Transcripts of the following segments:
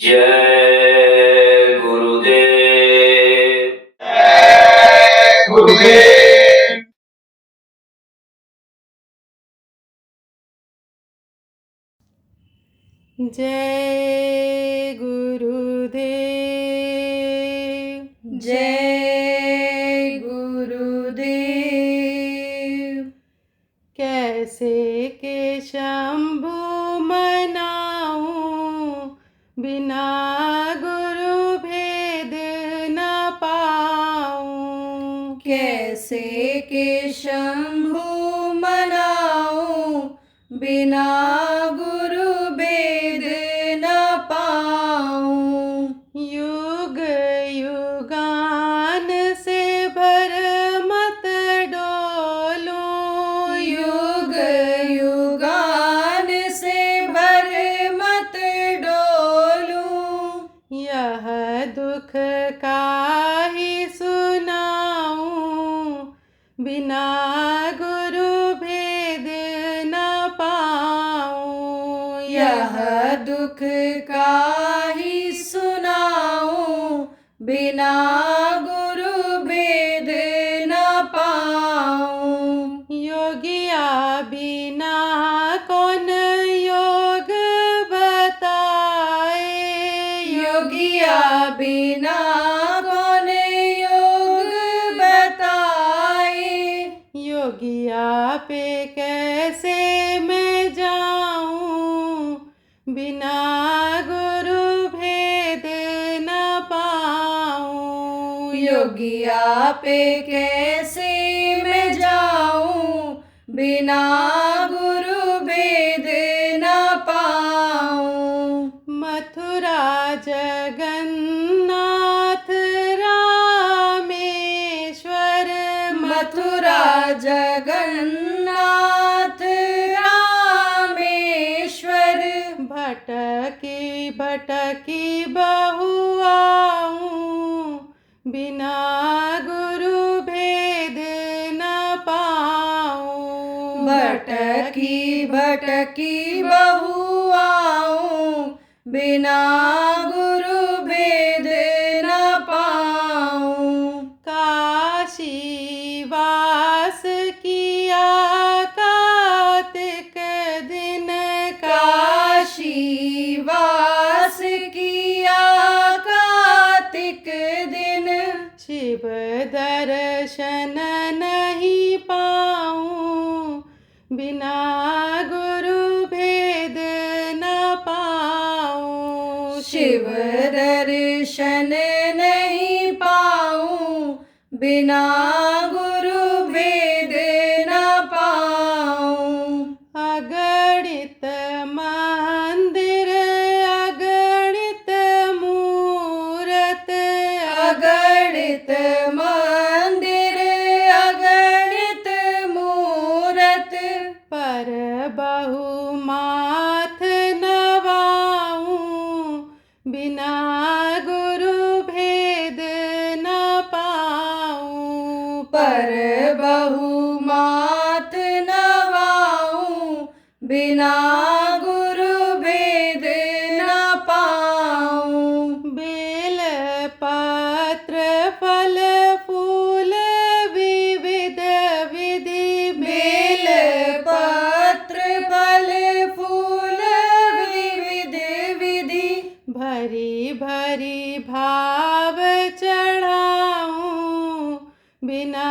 जय गुरुदेव। गुरुदेव। जय गुरुदेव। जय गुरुदेव। कैसे के शंभु मनाऊं, बिना गुरु भेद न पाऊं। कैसे के शंभु मनाऊं, बिना गुरु भेद न पाऊं। युग युगान से भर मत डोलूं, युग युगान से भर मत डोलूं। यह दुख काहि सुनाऊं, बिना गुरु भेद न पाऊं। यह दुख काहि सुनाऊं, बिना गुरु भेद न पाऊं। योगिया बिना कौन योग बताए, योगिया बिना कौन योग बताए। योगिया पे कैसे मैं जाऊं, बिना गुरु भेद न पाऊं। योगिया पे कैसे मैं जाऊं, बिना गुरु भेद न पाऊं। मथुरा जगन्नाथ रामेश्वर, मथुरा जगन्नाथ रामेश्वर। भटकी भटकी बहु आऊं, बिना गुरु भेद न पाऊं। भटकी भटकी बहु आऊं, बिना गुरु भेद न पाऊं। काशी वास किया कार्तिक दिन, काशी वास किया कार्तिक दिन। शिव दर्शन नहीं पाऊं, बिना गुरु भेद न पाऊं। शिव दर्शन नहीं पाऊं, बिना गुरु भेद न पाऊं। अगणित मंदिर अगणित मूरत, अगणित मंदिर अगणित मूरत। पर बहु माथ नवाऊं, बिना गुरु भेद न पाऊं। पर बहु मात नवाऊं, बिना गुरु भेद न पाऊं। बेल पत्र फल फूल विविध विधि, बेल पत्र फल फूल विविध विधि। भरी भरी भाव चढ़ाऊं, बिना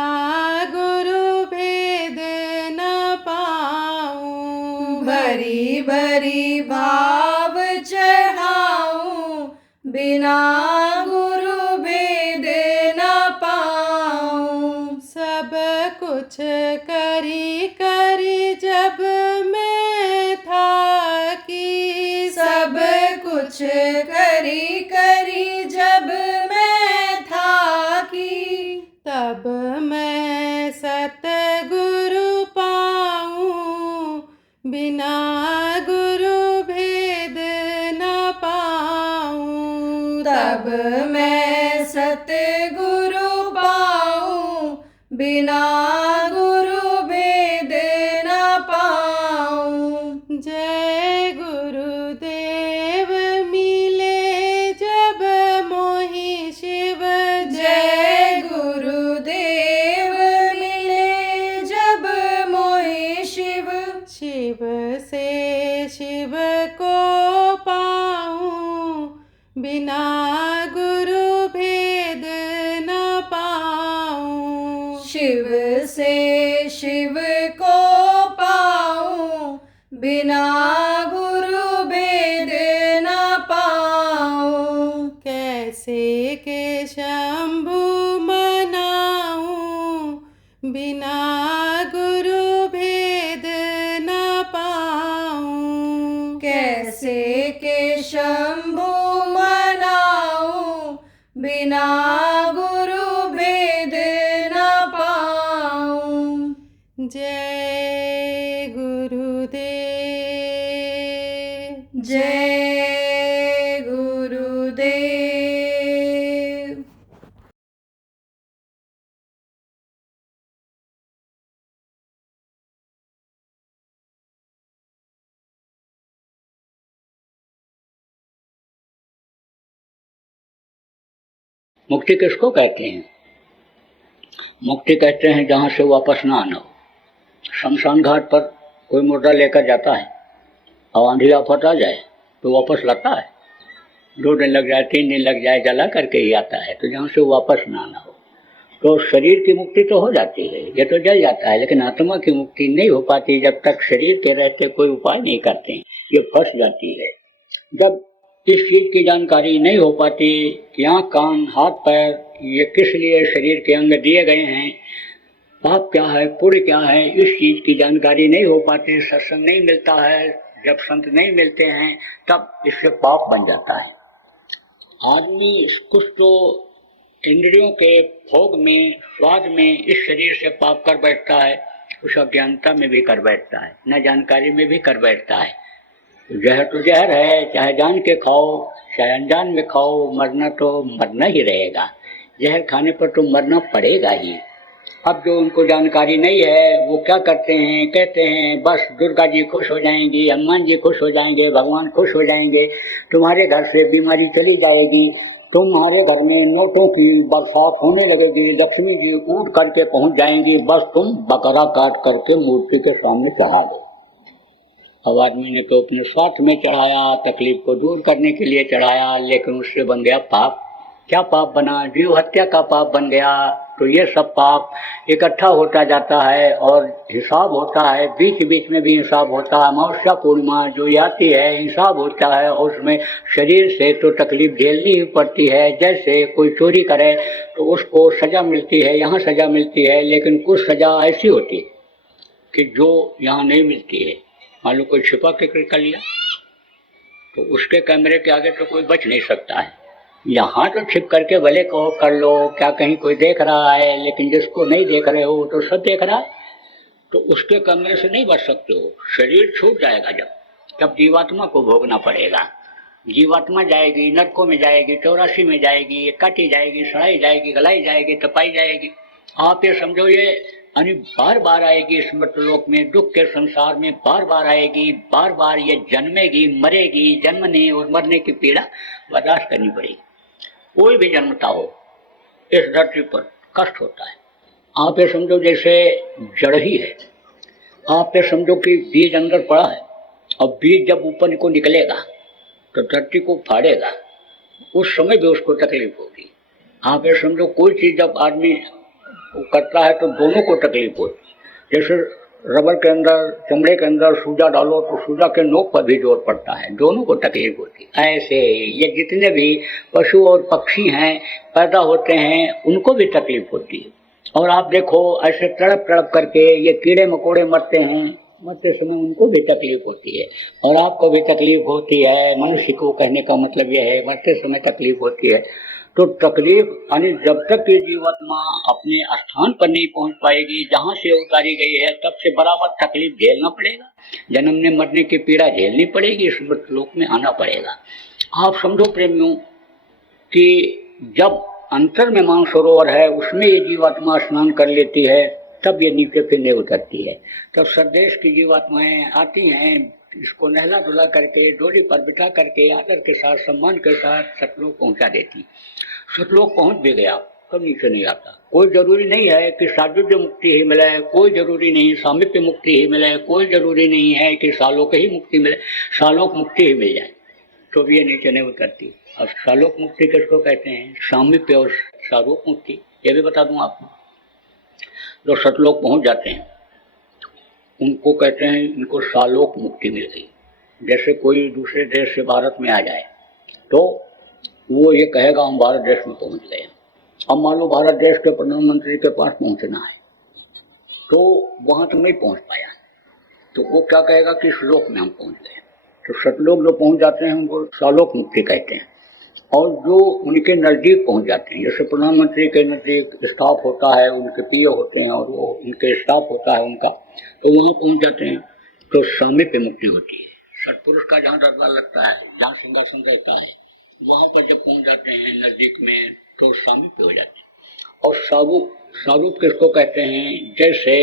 गुरु भेद न पाऊं। भरी भरी भाव चढ़ाऊं, बिना गुरु भेद न पाऊं। सब कुछ करी करी जब मैं थाकी, सब कुछ करी करी जब मैं थाकी। तब मैं सतगुरु पाऊं, बिना गुरु भेद न पाऊं। तब मैं सतगुरु पाऊं, बिना गुरु भेद न पाऊं। जय गुरुदेव मिले जब मोहि शिव, जय गुरुदेव मिले जब मोहि शिव, शिव से शिव को पाऊं, बिना गुरु भेद न पाऊं। शिव से शिव को पाऊं, बिना गुरु भेद न पाऊं। कैसे के शंभु मनाऊं, बिना गुरु भेद न पाऊं। कैसे के शंभु मनाऊं, बिना गुरु भेद न पाऊं। जय गुरुदेव, जय गुरुदेव। मुक्ति किसको कहते हैं? मुक्ति कहते हैं जहाँ से वापस ना आना हो। शमशान घाट पर कोई मुर्दा लेकर जाता है और आंधी आफत आ जाए तो वापस लाता है? 2 दिन लग जाए, 3 दिन लग जाए, जला करके ही आता है। तो जहाँ से वापस ना आना हो, तो शरीर की मुक्ति तो हो जाती है, ये तो जल जाता है, लेकिन आत्मा की मुक्ति नहीं हो पाती जब तक शरीर के रहते कोई उपाय नहीं करते, ये फंस जाती है। जब इस चीज की जानकारी नहीं हो पाती कि आँख कान हाथ पैर ये किस लिए शरीर के अंग दिए गए हैं, पाप क्या है पुण्य क्या है, इस चीज की जानकारी नहीं हो पाती, सत्संग नहीं मिलता है, जब संत नहीं मिलते हैं तब इससे पाप बन जाता है। आदमी कुछ तो इंद्रियों के भोग में स्वाद में इस शरीर से पाप कर बैठता है, उस अज्ञानता में भी कर बैठता है, न जानकारी में भी कर बैठता है। जहर तो जहर है, चाहे जान के खाओ चाहे अनजान में खाओ, मरना तो मरना ही रहेगा। जहर खाने पर तो मरना पड़ेगा ही। अब जो उनको जानकारी नहीं है वो क्या करते हैं, कहते हैं बस दुर्गा जी खुश हो जाएंगी, हनुमान जी खुश हो जाएंगे, भगवान खुश हो जाएंगे, तुम्हारे घर से बीमारी चली जाएगी, तुम्हारे घर में नोटों की बरसात होने लगेगी, लक्ष्मी जी उठ करके पहुंच जाएंगी, बस तुम बकरा काट करके मूर्ति के सामने चढ़ा दो। अब आदमी ने तो अपने स्वार्थ में चढ़ाया, तकलीफ को दूर करने के लिए चढ़ाया, लेकिन उससे बन गया पाप। क्या पाप बना? जीव हत्या का पाप बन गया। तो ये सब पाप इकट्ठा होता जाता है और हिसाब होता है, बीच बीच में भी हिसाब होता है। अमावस्या पूर्णिमा जो आती है हिसाब होता है, और उसमें शरीर से तो तकलीफ झेलनी ही पड़ती है। जैसे कोई चोरी करे तो उसको सजा मिलती है, यहाँ सजा मिलती है, लेकिन कुछ सजा ऐसी होती है कि जो यहाँ नहीं मिलती है। मान लो कोई छिपा के कर लिया तो उसके कैमरे के आगे तो कोई बच नहीं सकता है। यहाँ तो छिप करके भले कहो कर लो, क्या कहीं कोई देख रहा है, लेकिन जिसको नहीं देख रहे हो तो सब देख रहा है, तो उसके कैमरे से नहीं बच सकते हो। शरीर छूट जाएगा तब जीवात्मा को भोगना पड़ेगा। जीवात्मा जाएगी, नरकों में जाएगी, 84 में जाएगी, काटी जाएगी, सड़ाई जाएगी, गलाई जाएगी, तपाई जाएगी। आप ये समझो ये बार बार आएगी इस मृतलोक में, दुख के संसार में बार बार आएगी, बार बार ये जन्मेगी, मरेगी, जन्मने और मरने की पीड़ा बर्दाश्त करनी पड़ेगी। कोई भी जन्मता हो इस धरती पर कष्ट होता है। आप ये समझो जैसे जड़ ही है, आप ये समझो कि बीज अंदर पड़ा है, और बीज जब ऊपर को निकलेगा तो धरती को फाड़ेगा, उस समय भी उसको तकलीफ होगी। आप ये समझो कोई चीज जब आदमी करता है तो दोनों को तकलीफ होती है। जैसे रबर के अंदर, चमड़े के अंदर सूजा डालो तो सूजा के नोक पर भी जोर पड़ता है, दोनों को तकलीफ होती है। ऐसे ये जितने भी पशु और पक्षी हैं पैदा होते हैं उनको भी तकलीफ होती है। और आप देखो ऐसे तड़प तड़प करके ये कीड़े मकोड़े मरते हैं, मरते समय उनको भी तकलीफ होती है और आपको भी तकलीफ होती है। मनुष्य को कहने का मतलब यह है मरते समय तकलीफ होती है। तो तकलीफ यानी जब तक ये जीवात्मा अपने स्थान पर नहीं पहुंच पाएगी जहां से उतारी गई है, तब से बराबर तकलीफ झेलना पड़ेगा, जन्मने मरने की पीड़ा झेलनी पड़ेगी, इस मृतलोक में आना पड़ेगा। आप समझो प्रेमियों कि जब अंतर में मानसरोवर है उसमें ये जीवात्मा स्नान कर लेती है, तब ये नीचे फिर नहीं उतरती है। तब स्वदेश की जीवात्माएं आती हैं, इसको नहला धुला करके डोली पर बिठा करके आदर के साथ सम्मान के साथ सतलोक पहुंचा देती। सतलोक पहुंच भी गया, कब नीचे नहीं आता। कोई जरूरी नहीं है कि सायुज्य मुक्ति ही मिले, कोई जरूरी नहीं सामीप्य मुक्ति ही मिले, कोई जरूरी नहीं है कि सालोक ही मुक्ति मिले, सालोक मुक्ति ही मिल जाए तो भी ये नीचे नहीं उतरती। और सालोक मुक्ति किसको कहते हैं? सामीप्य और सारूप मुक्ति, ये भी बता दूं आपको। जो सतलोक पहुंच जाते हैं उनको कहते हैं इनको सालोक मुक्ति मिल गई। जैसे कोई दूसरे देश से भारत में आ जाए तो वो ये कहेगा हम भारत देश में पहुंच गए। अब मान लो भारत देश के प्रधानमंत्री के पास पहुंचना है तो वहां तक नहीं पहुंच पाया तो वो क्या कहेगा कि श्लोक में हम पहुंच गए। तो सतलोक जो पहुंच जाते हैं उनको सालोक मुक्ति कहते हैं। और जो उनके नज़दीक पहुंच जाते हैं, जैसे प्रधानमंत्री के नज़दीक स्टाफ होता है, उनके पीए होते हैं और वो उनके स्टाफ होता है उनका, तो वहाँ पहुंच जाते हैं तो सामीप्य मुक्ति होती है। सतपुरुष का जहाँ दरबार लगता है, जहाँ सिंहासन रहता है, वहाँ पर जब पहुंच जाते हैं नज़दीक में तो सामीप्य हो जाते हैं। और सारूप किसको कहते हैं? जैसे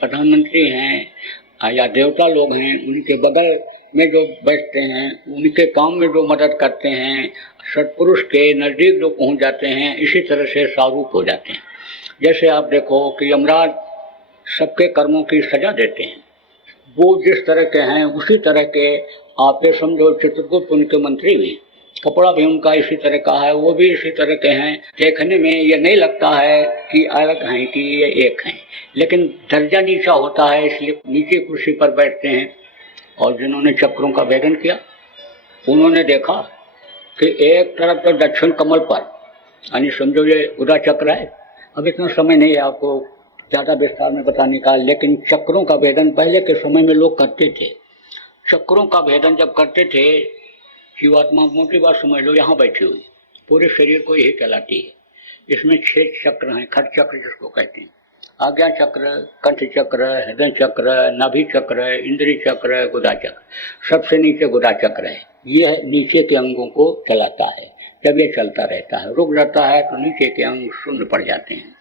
प्रधानमंत्री हैं या देवता लोग हैं, उनके बगल में जो बैठते हैं, उनके काम में जो मदद करते हैं, सतपुरुष के नज़दीक जो पहुंच जाते हैं, इसी तरह से सारूप हो जाते हैं। जैसे आप देखो कि यमराज सबके कर्मों की सजा देते हैं, वो जिस तरह के हैं उसी तरह के आप ये समझो चित्रगुप्त उनके मंत्री भी, कपड़ा भी उनका इसी तरह का है, वो भी इसी तरह के हैं। देखने में ये नहीं लगता है कि अलग हैं कि ये एक हैं, लेकिन दर्जा नीचा होता है इसलिए नीचे कुर्सी पर बैठते हैं। और जिन्होंने चक्रों का भेदन किया उन्होंने देखा कि एक तरफ तो दक्षिण कमल पर यानी समझो ये उदा चक्र है। अब इतना समय नहीं है आपको ज़्यादा विस्तार में बताने का, लेकिन चक्रों का भेदन पहले के समय में लोग करते थे। चक्रों का भेदन जब करते थे, जीवात्मा मोटी बात समझ लो यहाँ बैठी हुई पूरे शरीर को यही चलाती है। इसमें 6 चक्र हैं, खट चक्र जिसको कहते हैं, आज्ञा चक्र, कंठ चक्र, हृदय चक्र, नाभि चक्र, इंद्रिय चक्र, गुदा चक्र। सबसे नीचे गुदा चक्र है, यह नीचे के अंगों को चलाता है। जब ये चलता रहता है, रुक जाता है तो नीचे के अंग शून्य पड़ जाते हैं।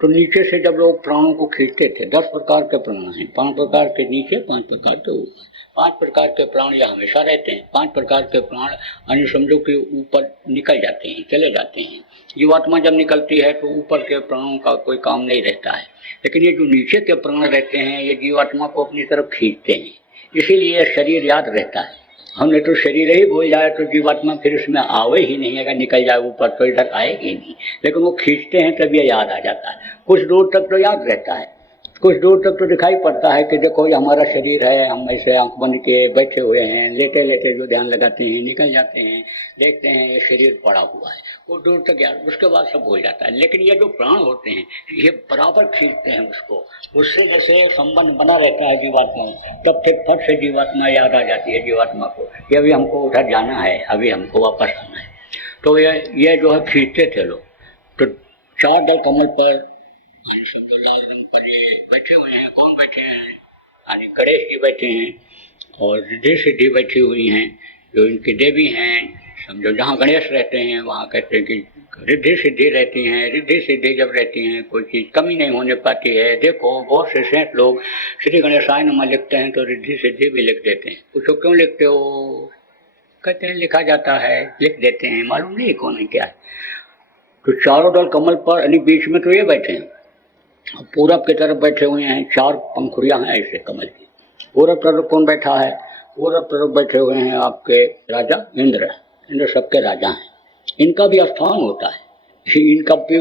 तो नीचे से जब लोग प्राणों को खींचते थे, 10 प्रकार के प्राण हैं, 5 प्रकार के नीचे, 5 प्रकार के ऊपर। 5 प्रकार के प्राण यहाँ हमेशा रहते हैं। 5 प्रकार के प्राण यानी समझो कि ऊपर निकल जाते हैं, चले जाते हैं। जीवात्मा जब निकलती है तो ऊपर के प्राणों का कोई काम नहीं रहता है, लेकिन ये जो नीचे के प्राण रहते हैं ये जीवात्मा को अपनी तरफ खींचते हैं। इसीलिए शरीर याद रहता है। हमने तो शरीर ही भूल जाए तो जीवात्मा फिर इसमें आवे ही नहीं, अगर निकल जाए ऊपर तो इधर आएगी नहीं, लेकिन वो खींचते हैं तब ये याद आ जाता है। कुछ दूर तक तो याद रहता है, कुछ दूर तक तो दिखाई पड़ता है कि देखो ये हमारा शरीर है, हम ऐसे आंख बंद के बैठे हुए हैं, लेटे लेटे जो ध्यान लगाते हैं निकल जाते हैं, देखते हैं ये शरीर पड़ा हुआ है, वो दूर तक याद, उसके बाद सब भूल जाता है। लेकिन ये जो प्राण होते हैं ये बराबर खींचते हैं उसको, उससे जैसे संबंध बना रहता है जीवात्मा, तब फिर फट से जीवात्मा याद आ जाती है जीवात्मा को, ये अभी हमको उधर जाना है, अभी हमको वापस आना है। तो ये जो है खींचते थे लोग। तो 4 दल कमल पर समझो लाल रंग पर ये बैठे हुए हैं। कौन बैठे हैं? यानी गणेश जी बैठे हैं और रिद्धि सिद्धि बैठी हुई हैं, जो इनकी देवी हैं। समझो जहाँ गणेश रहते हैं वहाँ कहते हैं कि रिद्धि सिद्धि रहती हैं। रिद्धि सिद्धि जब रहती हैं कोई चीज़ कमी नहीं होने पाती है। देखो बहुत से सेठ लोग श्री गणेशाय नमः लिखते हैं तो रिद्धि सिद्धि भी लिख देते हैं। पूछो क्यों लिखते हो? कहते हैं लिखा जाता है, लिख देते हैं, मालूम नहीं कौन है क्या है। तो चारों दल कमल पर यानी बीच में तो ये बैठे हैं, पूरब की तरफ बैठे हुए हैं। 4 पंखुड़ियां हैं ऐसे कमल की। पूरब तरफ कौन बैठा है? पूरब तरफ बैठे हुए हैं आपके राजा इंद्र। इंद्र सबके राजा हैं, इनका भी स्थान होता है। इनका भी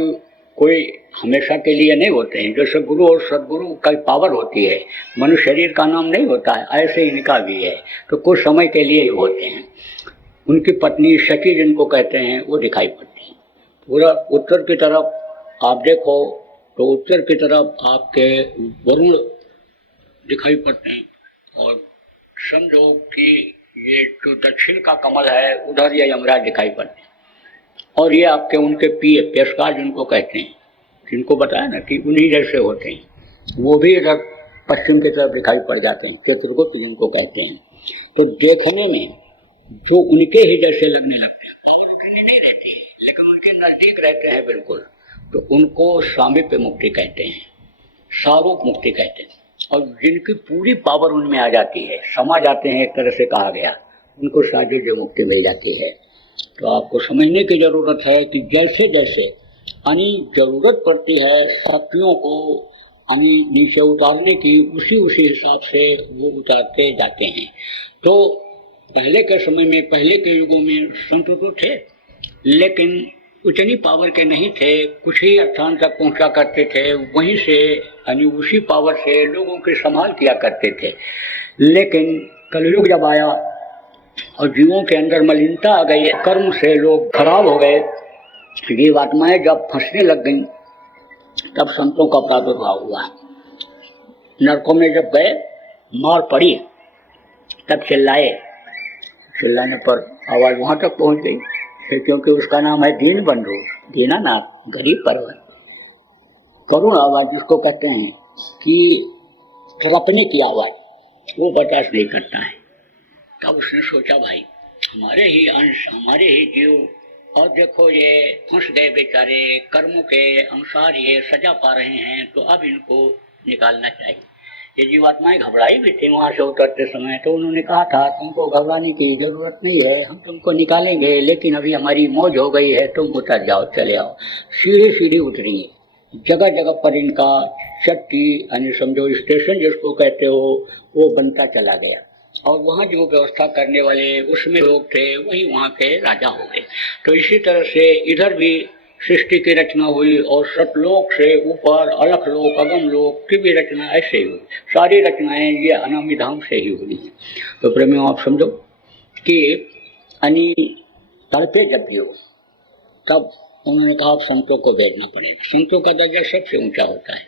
कोई हमेशा के लिए नहीं होते हैं। जैसे गुरु और सदगुरु का पावर होती है, मनुष्य शरीर का नाम नहीं होता है, ऐसे इनका भी है। तो कुछ समय के लिए ही होते हैं। उनकी पत्नी शची जिनको कहते हैं वो दिखाई पड़ती है। पूरा उत्तर की तरफ आप देखो तो उत्तर की तरफ आपके वरुण दिखाई पड़ते हैं और समझो कि ये जो दक्षिण का कमल है उधर ये यमराज दिखाई पड़ते हैं। और ये आपके उनके पीए पेशकार जिनको कहते हैं, जिनको बताया ना कि उन्हीं जैसे होते हैं, वो भी इधर पश्चिम की तरफ दिखाई पड़ जाते हैं, चित्रगुप्त जिनको कहते हैं। तो देखने में जो उनके ही जैसे लगने लगते हैं, पावर इतनी नहीं रहती है लेकिन उनके नजदीक रहते हैं बिल्कुल, तो उनको सामीप्य मुक्ति कहते हैं, सारूप मुक्ति कहते हैं। और जिनकी पूरी पावर उनमें आ जाती है, समा जाते हैं, एक तरह से कहा गया, उनको सायुज्य मुक्ति मिल जाती है। तो आपको समझने की जरूरत है कि जैसे जैसे यानी जरूरत पड़ती है शक्तियों को यानी नीचे उतारने की, उसी हिसाब से वो उतारते जाते हैं। तो पहले के समय में, पहले के युगों में संत तो थे, लेकिन उतनी पावर के नहीं थे, कुछ ही स्थान तक पहुंचा करते थे, वहीं से यानी उसी पावर से लोगों की संभाल किया करते थे। लेकिन कलयुग जब आया और जीवों के अंदर मलिनता आ गई, कर्म से लोग खराब हो गए, जीवात्माएं जब फंसने लग गईं, तब संतों का प्रादुर्भाव हुआ। नरकों में जब गए, मार पड़ी, तब चिल्लाए, चिल्लाने पर आवाज वहां तक पहुंच गई, क्योंकि उसका नाम है दीन बंधु, दीनानाथ, गरीब पर्वत, करुण आवाज जिसको कहते हैं कि तड़पने की आवाज, वो बर्दाश्त नहीं करता है। तब उसने सोचा भाई हमारे ही अंश, हमारे ही जीव, और देखो ये फंस गए बेचारे, कर्मों के अनुसार ये सजा पा रहे हैं, तो अब इनको निकालना चाहिए। ये जीवात्माएं घबराई भी थी वहां से उतरते समय, तो उन्होंने कहा था तुमको घबराने की जरूरत नहीं है, हम तुमको निकालेंगे, लेकिन अभी हमारी मौज हो गई है, तुम उतर जाओ, चले आओ। सीढ़ी सीढ़ी उतरी, जगह जगह पर इनका चट्टी यानी समझो स्टेशन जिसको कहते हो, वो बनता चला गया, और वहाँ जो व्यवस्था करने वाले उसमें लोग थे, वही वहाँ के राजा हो गए। तो इसी तरह से इधर भी सृष्टि की रचना हुई, और सतलोक से ऊपर अलख लोक, अगम लोक की भी रचना ऐसे ही हुई। सारी रचनाएं ये अनामी धाम से ही हुई हैं। तो प्रेमियों आप समझो कि अनि तड़पे जब भी हो, तब उन्होंने कहा आप संतों को भेजना पड़ेगा। संतों का दर्जा सबसे ऊंचा होता है।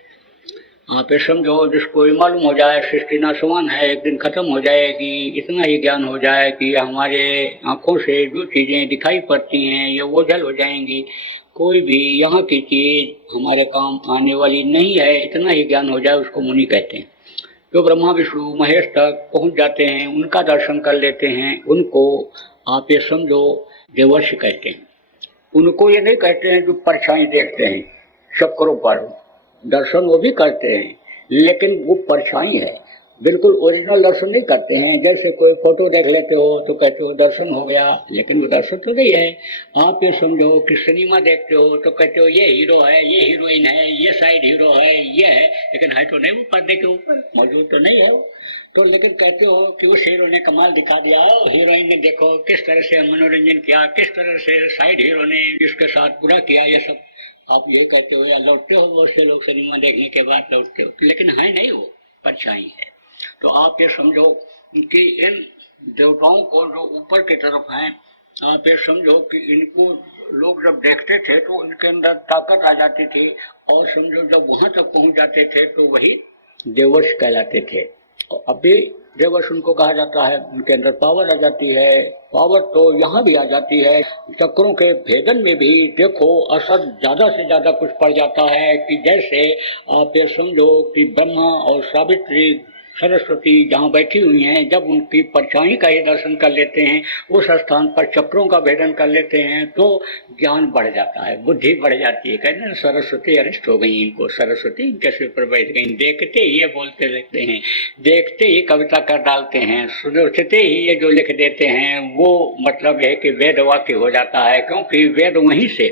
आप ये समझो जिसको ये मालूम हो जाए सृष्टि नाशवान है, एक दिन खत्म हो जाएगी, इतना ही ज्ञान हो जाए कि हमारे आंखों से जो चीजें दिखाई पड़ती हैं ये ओझल हो जाएंगी, कोई भी यहाँ की चीज हमारे काम आने वाली नहीं है, इतना ही ज्ञान हो जाए, उसको मुनि कहते हैं। जो ब्रह्मा विष्णु महेश तक पहुंच जाते हैं, उनका दर्शन कर लेते हैं, उनको आप ये समझो देवर्षि कहते हैं। उनको ये नहीं कहते हैं जो परछाई देखते हैं चक्रों पर, दर्शन वो भी करते हैं, लेकिन वो परछाई है, बिल्कुल ओरिजिनल दर्शन नहीं करते हैं। जैसे कोई फोटो देख लेते हो तो कहते हो दर्शन हो गया, लेकिन वो दर्शन तो नहीं है। आप ये समझो कि सिनेमा देखते हो तो कहते हो ये हीरो है, ये हीरोइन है, ये साइड हीरो है, ये है, लेकिन है तो नहीं, वो पर्दे के ऊपर मौजूद तो नहीं है वो तो, लेकिन कहते हो कि उस हीरो ने कमाल दिखा दिया, हीरोइन ने देखो किस तरह से मनोरंजन किया, किस तरह से साइड हीरो ने इसके साथ पूरा किया, ये सब आप ये कहते हो या लौटते हो। बहुत से लोग सिनेमा देखने के बाद लौटते हो, लेकिन है नहीं, वो परछाई है। तो आप ये समझो कि इन देवताओं को जो ऊपर की तरफ हैं, आप ये समझो कि इनको लोग जब देखते थे तो उनके अंदर ताकत आ जाती थी, और समझो जब वहां तक पहुंच जाते थे तो वही देवर्ष कहलाते थे। और अभी देवर्ष उनको कहा जाता है, उनके अंदर पावर आ जाती है। पावर तो यहाँ भी आ जाती है, चक्रों के भेदन में भी देखो असर ज्यादा से ज्यादा कुछ पड़ जाता है। कि जैसे आप ये समझो कि ब्रह्मा और सावित्री सरस्वती जहाँ बैठी हुई हैं, जब उनकी परछाई का ही दर्शन कर लेते हैं, उस स्थान पर चक्रों का भेदन कर लेते हैं, तो ज्ञान बढ़ जाता है, बुद्धि बढ़ जाती है। कहते हैं सरस्वती अरिष्ट हो गई, इनको सरस्वती इनके सिर पर बैठ गई, देखते ही ये बोलते रहते हैं, देखते ही कविता कर डालते हैं, सुनते ही ये जो लिख देते हैं, वो मतलब है कि वेद वाक्य हो जाता है, क्योंकि वेद वहीं से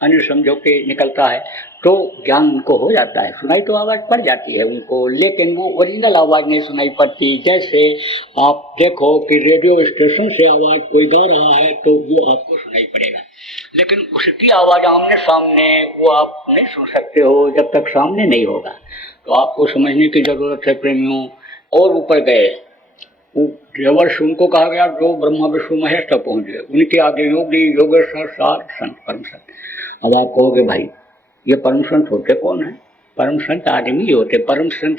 अन्य समझो के निकलता है, तो ज्ञान उनको हो जाता है। सुनाई तो आवाज पड़ जाती है उनको, लेकिन वो ओरिजिनल आवाज नहीं सुनाई पड़ती। जैसे आप देखो कि रेडियो स्टेशन से आवाज कोई गा रहा है तो वो आपको सुनाई पड़ेगा, लेकिन उसकी आवाज आमने सामने वो आप नहीं सुन सकते हो जब तक सामने नहीं होगा। तो आपको समझने की जरूरत है प्रेमियों। और ऊपर गए, देवर्ष उनको कहा गया जो ब्रह्मा विष्णु महेश तक पहुंच गए, उनके आगे योगी योगेश्वर सार संत परम संत। अब आप कहोगे भाई ये परम संत होते कौन है? परम संत आदमी होते। परम संत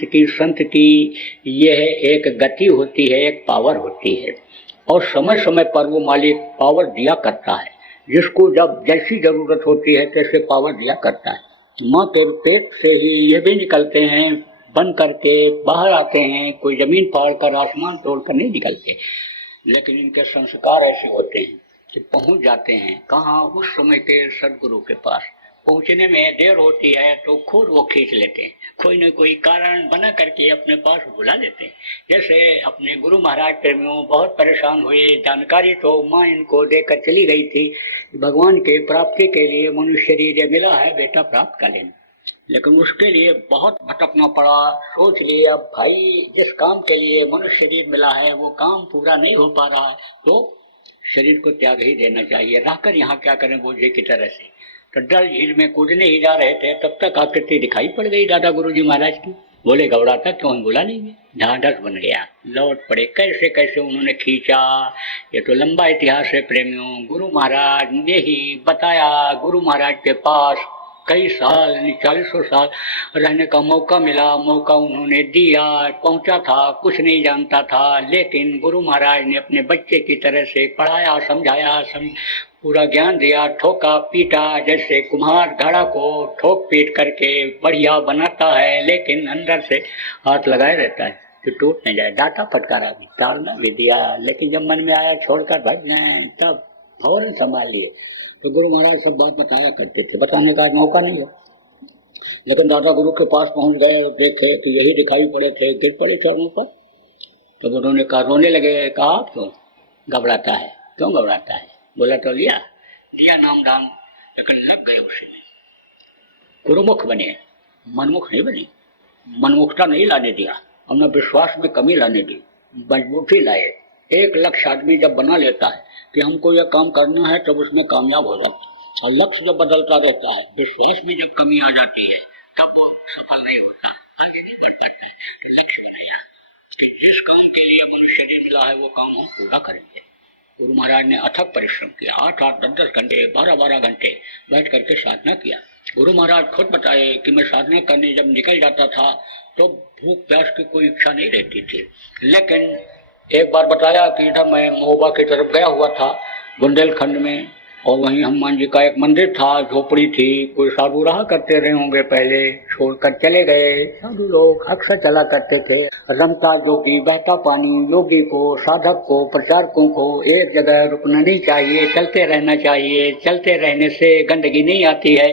की यह एक गति होती है, एक पावर होती है, और समय समय पर वो मालिक पावर दिया करता है, जिसको जब जैसी जरूरत होती है तैसे पावर दिया करता है। माँ के पेट से ही ये भी निकलते हैं, बन करके बाहर आते हैं, कोई जमीन फाड़ कर आसमान तोड़ कर नहीं निकलते, लेकिन इनके संस्कार ऐसे होते हैं कि पहुंच जाते हैं कहाँ? उस समय के सदगुरु के पास। पहुंचने में देर होती है तो खुद वो खींच लेते हैं, कोई न कोई कारण बना करके अपने पास बुला लेते हैं। जैसे अपने गुरु महाराज प्रेमियों बहुत परेशान हुए, जानकारी तो माँ इनको देकर चली गई थी, भगवान के प्राप्ति के लिए मनुष्य शरीर मिला है, बेटा प्राप्त कर लेना, लेकिन उसके लिए बहुत भटकना पड़ा। सोच लिए अब भाई जिस काम के लिए मनुष्य शरीर मिला है वो काम पूरा नहीं हो पा रहा है तो शरीर को त्याग ही देना चाहिए, रहकर यहाँ क्या करें बोझे की तरह से। तो डल झील में कूदने ही जा रहे थे, तब तक आकृति दिखाई पड़ गई दादा गुरुजी महाराज की। बोले गौड़ा था क्यों बोला नहीं, ढांढस बन गया, लौट पड़े। कैसे कैसे उन्होंने खींचा, ये तो लंबा इतिहास है प्रेमियों। गुरु महाराज ने ही बताया, गुरु महाराज के पास कई साल 40 साल रहने का मौका मिला, मौका उन्होंने दिया। पहुंचा था, कुछ नहीं जानता था, लेकिन गुरु महाराज ने अपने बच्चे की तरह से पढ़ाया, समझाया, पूरा ज्ञान दिया, ठोका पीटा, जैसे कुम्हार घड़ा को ठोक पीट करके बढ़िया बनाता है, लेकिन अंदर से हाथ लगाए रहता है तो टूट नहीं जाए। डांटा फटकारा भी, टालना भी दिया, लेकिन जब मन में आया छोड़कर भाग जाए तब फौरन संभाल लिए। तो गुरु महाराज सब बात बताया करते थे, बताने का आज मौका नहीं है, लेकिन दादा गुरु के पास पहुंच गए, देखे कि यही दिखाई पड़े थे, गिर पड़े चरणों पर। तो उन्होंने कहा, रोने लगे। कहा आप क्यों घबराता है, क्यों घबराता है? बोला तो लिया नाम दान, लेकिन लग गए उसी में। गुरुमुख बने, मनमुख नहीं बने। मनमुखता नहीं लाने दिया, हमने विश्वास में कमी लाने दी, मजबूती लाए। एक लक्ष्य आदमी जब बना लेता है कि हमको यह काम करना है तब उसमें कामयाब हो जाता है, और लक्ष्य जब बदलता रहता है, विश्वास में जब कमी आ जाती है तब वो सफल नहीं होता, आगे नहीं बढ़ता। लक्ष्य बनाया कि जिस काम के लिए मनुष्य ने मिला है वो काम हम पूरा करेंगे। गुरु महाराज ने अथक परिश्रम किया, 8-8, 10-10 घंटे, 12-12 घंटे बैठ करके साधना किया। गुरु महाराज खुद बताए कि मैं साधना करने जब निकल जाता था तो भूख प्यास की कोई इच्छा नहीं रहती थी, लेकिन एक बार बताया कि इधर मैं महोबा की तरफ गया हुआ था बुंदेलखंड में, और वहीं हनुमान जी का एक मंदिर था, झोपड़ी थी, कोई साधु रहा करते रहे होंगे, पहले छोड़कर चले गए। साधु लोग अक्सर चला करते थे, रमता जोगी बहता पानी, योगी को, साधक को, प्रचारकों को एक जगह रुकना नहीं चाहिए, चलते रहना चाहिए। चलते रहने से गंदगी नहीं आती है,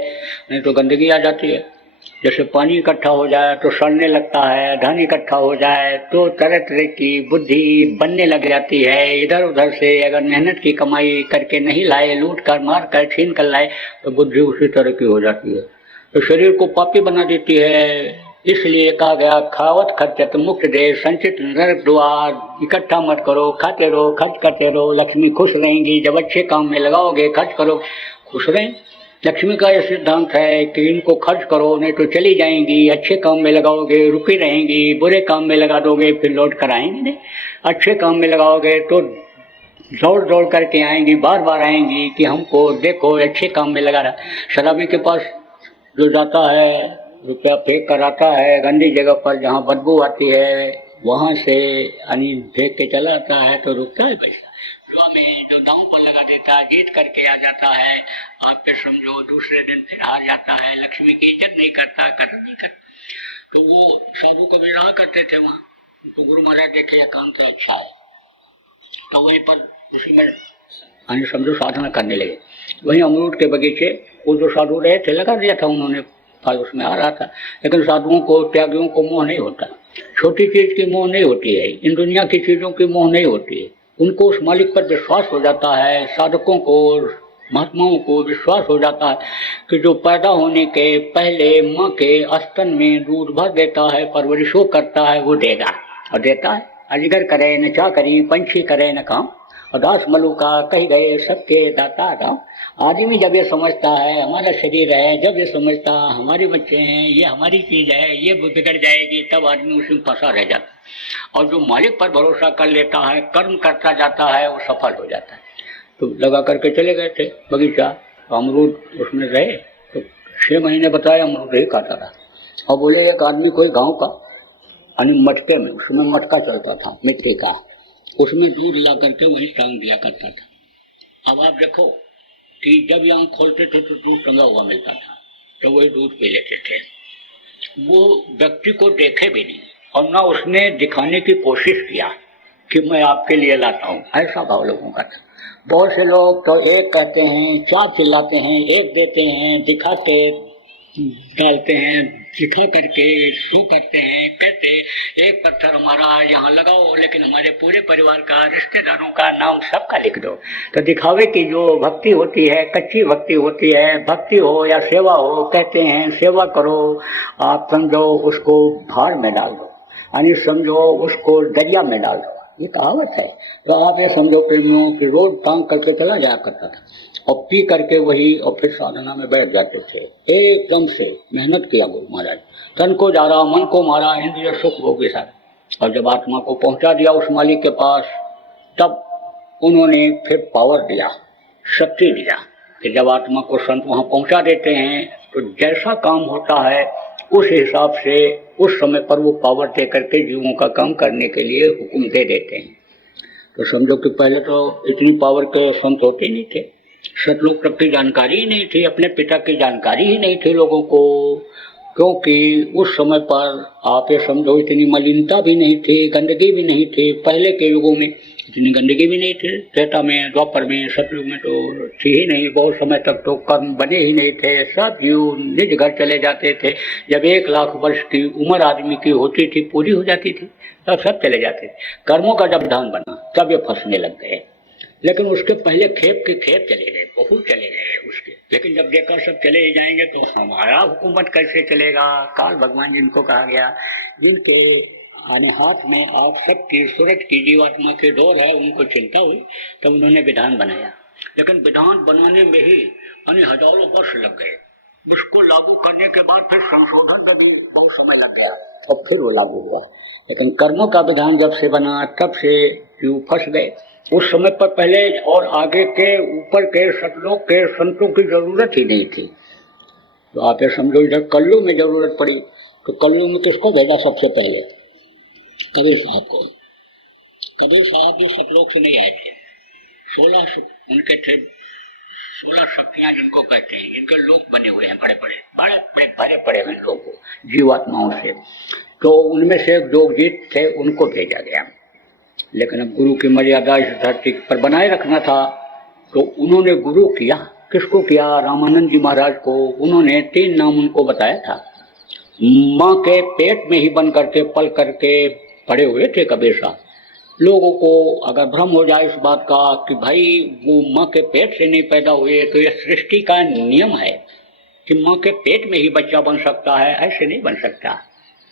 नहीं तो गंदगी आ जाती है। जैसे पानी इकट्ठा हो जाए तो सड़ने लगता है, धन इकट्ठा हो जाए तो तरह तरह की बुद्धि बनने लग जाती है। इधर उधर से अगर मेहनत की कमाई करके नहीं लाए, लूट कर, मार कर, छीन कर लाए तो बुद्धि उसी तरह की हो जाती है, तो शरीर को पापी बना देती है। इसलिए कहा गया, खावत खर्चत मुक्त दे, संचित नरक द्वार। इकट्ठा मत करो, खाते रहो, खर्च करते रहो, लक्ष्मी खुश रहेंगी। जब अच्छे काम में लगाओगे, खर्च करो, खुश रहें। लक्ष्मी का यह सिद्धांत है कि इनको खर्च करो नहीं तो चली जाएंगी, अच्छे काम में लगाओगे रुकी रहेंगी, बुरे काम में लगा दोगे फिर लौट कर आएंगी नहीं। अच्छे काम में लगाओगे तो दौड़ दौड़ करके आएंगी, बार बार आएंगी कि हमको देखो अच्छे काम में लगा रहा। शराबी के पास जो जाता है, रुपया फेंक कर आता है, गंदी जगह पर जहाँ बदबू आती है वहाँ से यानी फेंक के चला आता है तो रुकता है पैसा। जुआ में जो दांव पर लगा देता है, जीत करके आ जाता है, आप पे समझो दूसरे दिन फिर हार जाता है, लक्ष्मी की इज्जत नहीं करता, कदर नहीं करता। तो वो साधु को भी रहा करते थे वहाँ, तो गुरु महाराज देखे यह काम तो अच्छा है, तो वहीं पर उसी में समझो साधना करने लगे। वहीं अमरूद के बगीचे वो जो साधु रहे थे लगा दिया था उन्होंने, फल उसमें आ रहा था। लेकिन साधुओं को, त्यागियों को मोह नहीं होता, छोटी चीज की मोह नहीं होती है, इन दुनिया की चीजों की मोह नहीं होती है। उनको उस मालिक पर विश्वास हो जाता है, साधकों को, महात्माओं को विश्वास हो जाता है कि जो पैदा होने के पहले माँ के स्तन में दूध भर देता है, परवरिश करता है, वो देगा और देता है। अजगर करे न चाकरी, पंछी करे न काम, और दास मलुका कही गए सबके दाता राम। आदमी जब ये समझता है हमारा शरीर है, जब ये समझता हमारे बच्चे हैं, ये हमारी चीज है, ये बिगड़ जाएगी, तब आदमी उसमें फंसा रह जाता है। और जो मालिक पर भरोसा कर लेता है, कर्म करता जाता है, वो सफल हो जाता है। तो लगा करके चले गए थे बगीचा, अमरूद उसमें रहे तो 6 महीने बताया अमरूद ही खाता रहा। और बोले एक आदमी कोई गाँव का, मटके में, उसमें मटका चलता था मिट्टी का, उसमें दूध ला करके वहीं टांग दिया करता था। अब आप देखो कि जब यहाँ खोलते थे तो दूध टंगा हुआ मिलता था, तो वही दूध पी लेते थे। वो व्यक्ति को देखे भी नहीं और ना उसने दिखाने की कोशिश किया कि मैं आपके लिए लाता हूँ, ऐसा भाव लोगों का था। बहुत से लोग तो एक कहते हैं, चार चिल्लाते हैं, एक देते हैं, दिखाते डालते हैं, दिखा करके शो करते हैं, कहते एक पत्थर हमारा यहाँ लगाओ लेकिन हमारे पूरे परिवार का, रिश्तेदारों का नाम सबका लिख दो। तो दिखावे की जो भक्ति होती है, कच्ची भक्ति होती है, भक्ति हो या सेवा हो, कहते हैं सेवा करो, आप समझो उसको भार में डाल दो, यानी समझो उसको दरिया में डाल दो, ये कहावत है। तो आप ये समझो प्रेमियों कि रोज टांग करके चला जाया करता था और पी करके वही और फिर साधना में बैठ जाते थे। एकदम से मेहनत किया गुरु महाराज, तन को जा रहा, मन को मारा, इंद्रिय सुख भोग के साथ, और जब आत्मा को पहुंचा दिया उस मालिक के पास, तब उन्होंने फिर पावर दिया, शक्ति दिया कि जब आत्मा को संत वहां पहुंचा देते हैं तो जैसा काम होता है उस हिसाब से उस समय पर वो पावर दे करके जीवों का काम करने के लिए हुक्म दे देते हैं। तो समझो कि पहले तो इतनी पावर के संत होते नहीं थे, सतलोक तक की जानकारी ही नहीं थी, अपने पिता की जानकारी ही नहीं थी लोगों को, क्योंकि उस समय पर आप ये समझो इतनी मलिनता भी नहीं थी, गंदगी भी नहीं थी। पहले के युगों में इतनी गंदगी भी नहीं थी, त्रेता में, द्वापर में, सतयुग में तो थी ही नहीं। बहुत समय तक तो कर्म बने ही नहीं थे, सब जीव निज घर चले जाते थे। जब 1 लाख वर्ष की उम्र आदमी की होती थी, पूरी हो जाती थी, तब सब चले जाते थे। कर्मों का जब विधान बना तब ये फंसने लग गए, लेकिन उसके पहले खेप के खेप चले गए, बहुत चले गए उसके। लेकिन जब देखा सब चले ही जाएंगे तो हमारा हुकूमत कैसे चलेगा। काल भगवान जिनको कहा गया, जिनके आने हाथ में आप सबकी सूरज की जीवात्मा की डोर है, उनको चिंता हुई, तब उन्होंने विधान बनाया। लेकिन विधान बनाने में ही हजारों वर्ष लग गए, उसको लागू करने के बाद फिर संशोधन में भी बहुत समय लग गया और फिर वो लागू हुआ। लेकिन कर्मों का विधान जब से बना तब से जीव फंस गए। उस समय पर पहले और आगे के ऊपर के सतलोक के संतों की जरूरत ही नहीं थी। तो आप ये समझो इधर कल्लू में जरूरत पड़ी, तो कल्लू में किसको भेजा सबसे पहले? कबीर साहब को। कबीर साहब भी सतलोक से नहीं आए थे, 16 उनके थे, 16 शक्तियां जिनको कहते हैं, जिनके लोक बने हुए हैं बड़े बड़े भरे पड़े हुए लोगों जीवात्माओं से। तो उनमें से एक जोगजीत थे, उनको भेजा गया। लेकिन अब गुरु की मर्यादा इस धरती पर बनाए रखना था, तो उन्होंने गुरु किया। किसको किया? रामानंद जी महाराज को। उन्होंने 3 नाम उनको बताया था। माँ के पेट में ही बन करके पल करके पड़े हुए थे कबीर साहब। लोगों को अगर भ्रम हो जाए इस बात का कि भाई वो माँ के पेट से नहीं पैदा हुए, तो यह सृष्टि का नियम है कि माँ के पेट में ही बच्चा बन सकता है, ऐसे नहीं बन सकता,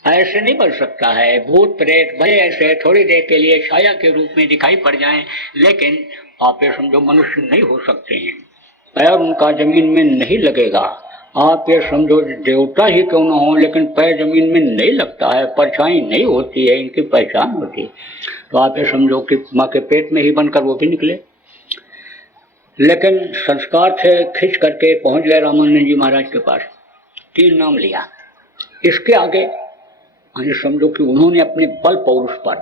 ऐसे नहीं बन सकता है। भूत प्रेत भले ऐसे थोड़ी देर के लिए छाया के रूप में दिखाई पड़ जाएं, लेकिन आप ये समझो मनुष्य नहीं हो सकते हैं, पैर उनका जमीन में नहीं लगेगा। आप ये समझो देवता ही क्यों ना हो, लेकिन पैर जमीन में नहीं लगता है, परछाई नहीं होती है, इनकी पहचान होती है। तो आप ये समझो कि माँ के पेट में ही बनकर वो भी निकले। लेकिन संस्कार से खिंच करके पहुंच गए रामानंद जी महाराज के पास। 3 नाम लिया। इसके आगे समझो कि उन्होंने अपने बल पौरुष पर,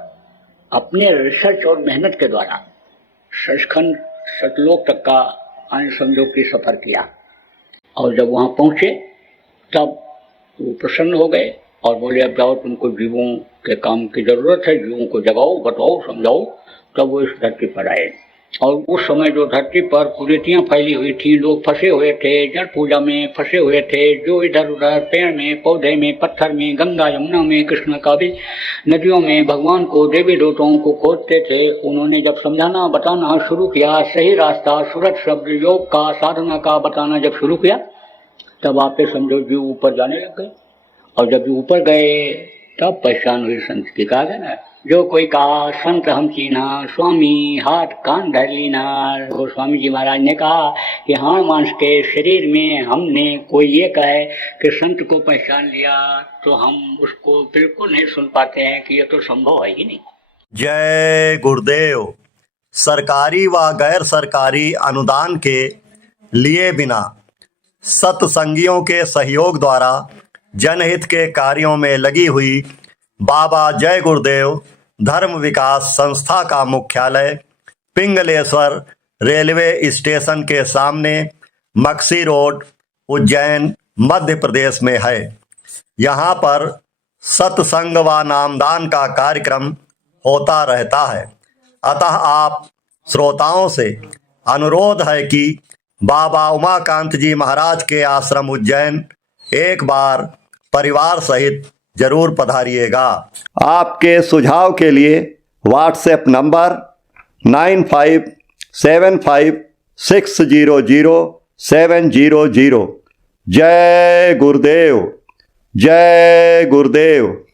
अपने रिसर्च और मेहनत के द्वारा सचखंड सतलोक तक का समझो कि सफर किया। और जब वहां पहुंचे तब वो प्रसन्न हो गए और बोले अब जाओ, तुमको जीवों के काम की जरूरत है, जीवों को जगाओ, बताओ, समझाओ। तब वो इस धरती पर आए। और उस समय जो धरती पर कुरीतियां फैली हुई थी, लोग फंसे हुए थे, जड़ पूजा में फंसे हुए थे, जो इधर उधर पेड़ में, पौधे में, पत्थर में, गंगा यमुना में, कृष्ण कावेरी नदियों में भगवान को, देवी देवताओं को खोजते थे। उन्होंने जब समझाना बताना शुरू किया, सही रास्ता, सूरत शब्द, योग का, साधना का बताना जब शुरू किया, तब आप समझो जीव ऊपर जाने लग गए। और जब ऊपर गए तब पहचान हुई संत की। कहा गया ना, जो कोई कहा संत हम चीना, स्वामी हाथ कान धर लीना। गोस्वामी जी महाराज ने कहा कि हाड़ मांस के शरीर में हमने कोई ये कहे कि संत को पहचान लिया, तो हम उसको बिल्कुल नहीं सुन पाते हैं कि ये तो संभव है ही नहीं। जय गुरुदेव। सरकारी व गैर सरकारी अनुदान के लिए बिना सत्संगियों के सहयोग द्वारा जनहित के कार्यों में लगी हुई बाबा जय गुरुदेव धर्म विकास संस्था का मुख्यालय पिंगलेश्वर रेलवे स्टेशन के सामने मक्सी रोड, उज्जैन, मध्य प्रदेश में है। यहाँ पर सत्संग व नामदान का कार्यक्रम होता रहता है। अतः आप श्रोताओं से अनुरोध है कि बाबा उमाकांत जी महाराज के आश्रम उज्जैन एक बार परिवार सहित जरूर पधारिएगा। आपके सुझाव के लिए व्हाट्सएप नंबर 9575600700। जय गुरुदेव, जय गुरुदेव।